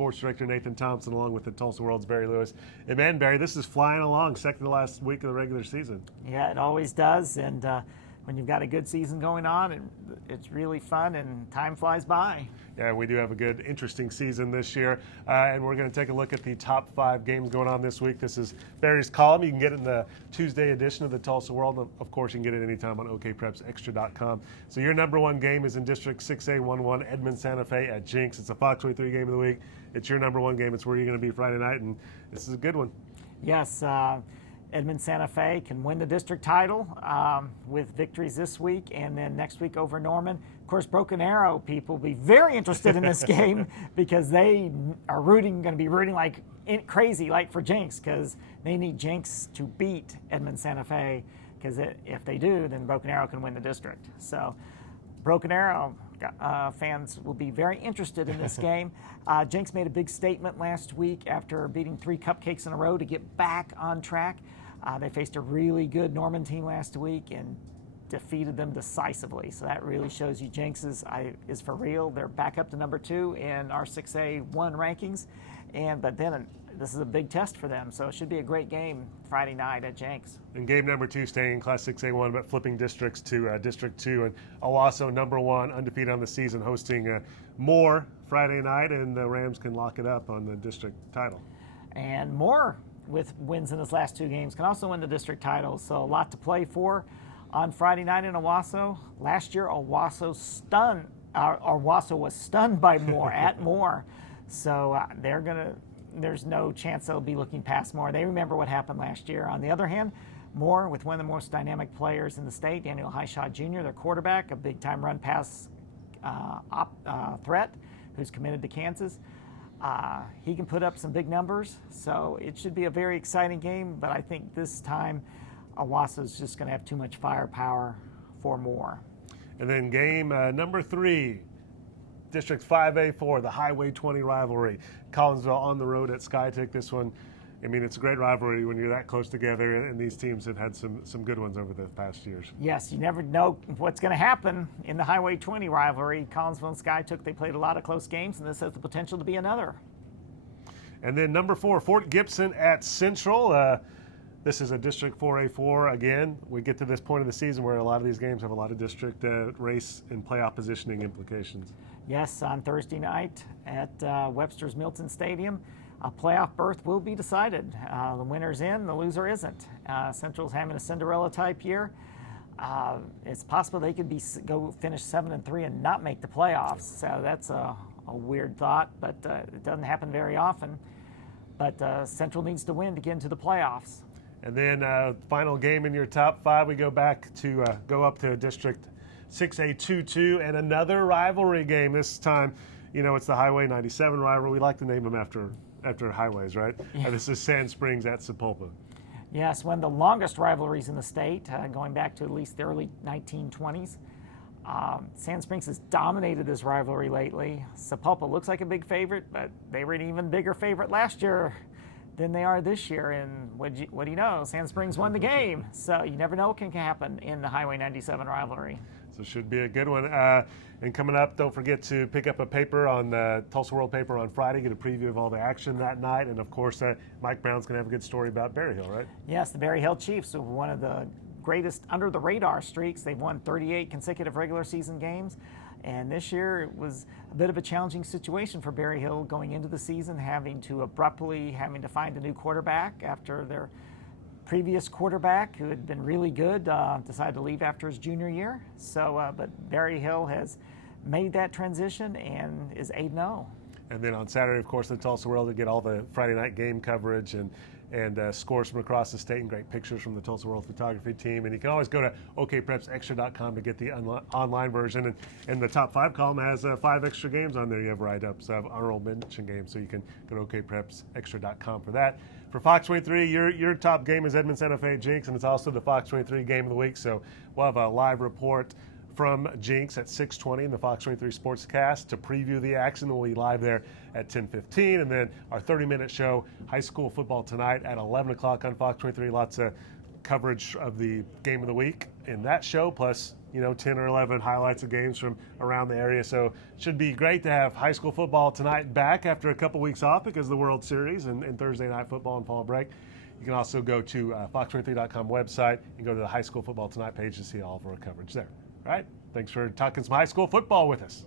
Sports Director Nathan Thompson, along with the Tulsa World's Barry Lewis. And man, Barry, this is flying along, second to last week of the regular season. Yeah, it always does. And when you've got a good season going on, it's really fun and time flies by. Yeah, we do have a good, interesting season this year. And we're going to take a look at the top 5 games going on this week. This is Barry's column. You can get it in the Tuesday edition of the Tulsa World. Of course, you can get it anytime on okprepsextra.com. So your number 1 game is in District 6A11, Edmond Santa Fe at Jinx. It's a Fox 23 game of the week. It's your number 1 game. It's where you're going to be Friday night, and this is a good one. Yes, Edmond Santa Fe can win the district title with victories this week, and then next week over Norman. Of course, Broken Arrow people will be very interested in this game because they are going to be rooting like crazy, like for Jinx, because they need Jinx to beat Edmond Santa Fe, because if they do, then Broken Arrow can win the district. So Broken Arrow fans will be very interested in this game. Jinx made a big statement last week after beating 3 cupcakes in a row to get back on track. They faced a really good Norman team last week and defeated them decisively. So that really shows you Jinx is for real. They're back up to number 2 in our 6A1 rankings. But then this is a big test for them. So it should be a great game Friday night at Jinx. And game number 2 staying in Class 6A1, but flipping districts to District 2. And Owasso, number 1, undefeated on the season, hosting Moore Friday night. And the Rams can lock it up on the district title. And Moore, with wins in his last 2 games, can also win the district title. So a lot to play for on Friday night in Owasso. Last year, Owasso was stunned by Moore at Moore. So there's no chance they'll be looking past Moore. They remember what happened last year. On the other hand, Moore, with one of the most dynamic players in the state, Daniel Highshot Jr., their quarterback, a big-time run-pass threat who's committed to Kansas. He can put up some big numbers, so it should be a very exciting game, but I think this time Owasso's just going to have too much firepower for Moore. And then game number 3, District 5A4, the Highway 20 rivalry. Collinsville on the road at SkyTech. This one, I mean, it's a great rivalry when you're that close together, and these teams have had some good ones over the past years. Yes, you never know what's going to happen in the Highway 20 rivalry. Collinsville and SkyTech, they played a lot of close games, and this has the potential to be another. And then number 4, Fort Gibson at Central. This is a District 4A4. Again, we get to this point of the season where a lot of these games have a lot of district race and playoff positioning implications. Yes, on Thursday night at Webster's Milton Stadium, a playoff berth will be decided. The winner's in, the loser isn't. Central's having a Cinderella-type year. It's possible they could go finish 7-3 and not make the playoffs. So that's a weird thought, but it doesn't happen very often. But Central needs to win to get into the playoffs. And then final game in your top 5, we go back to go up to District 6A22 and another rivalry game. This time, you know, it's the Highway 97 rivalry. We like to name them after highways, right? Yeah. This is Sand Springs at Sapulpa. Yes, one of the longest rivalries in the state, going back to at least the early 1920s. Sand Springs has dominated this rivalry lately. Sapulpa looks like a big favorite, but they were an even bigger favorite last year than they are this year. And what do you know? Sand Springs won the game. So you never know what can happen in the Highway 97 rivalry. So it should be a good one. And coming up, don't forget to pick up a paper on the Tulsa World paper on Friday, get a preview of all the action that night. And of course, Mike Brown's going to have a good story about Berry Hill, right? Yes, the Berry Hill Chiefs are one of the greatest under the radar streaks. They've won 38 consecutive regular season games. And this year it was a bit of a challenging situation for Berry Hill going into the season, having to find a new quarterback after their previous quarterback, who had been really good, decided to leave after his junior year. So, but Berry Hill has made that transition and is 8-0. And then on Saturday, of course, the Tulsa World, to get all the Friday night game coverage and scores from across the state and great pictures from the Tulsa World photography team. And you can always go to okprepsextra.com to get the online version. And the top 5 column has 5 extra games on there you have write-ups of honorable mention games, so you can go to okprepsextra.com for that. For Fox 23, your top game is Edmond Santa Fe Jinx, and it's also the Fox 23 game of the week. So we'll have a live report from Jinx at 6:20 in the Fox 23 Sportscast to preview the action. We'll be live there at 10:15, and then our 30-minute show, High School Football Tonight, at 11 o'clock on Fox 23. Lots of coverage of the game of the week in that show, plus 10 or 11 highlights of games from around the area. So it should be great to have high school football tonight back after a couple weeks off because of the World Series and Thursday night football and fall break. You can also go to fox23.com website and go to the High School Football Tonight page to see all of our coverage there. All right, thanks for talking some high school football with us.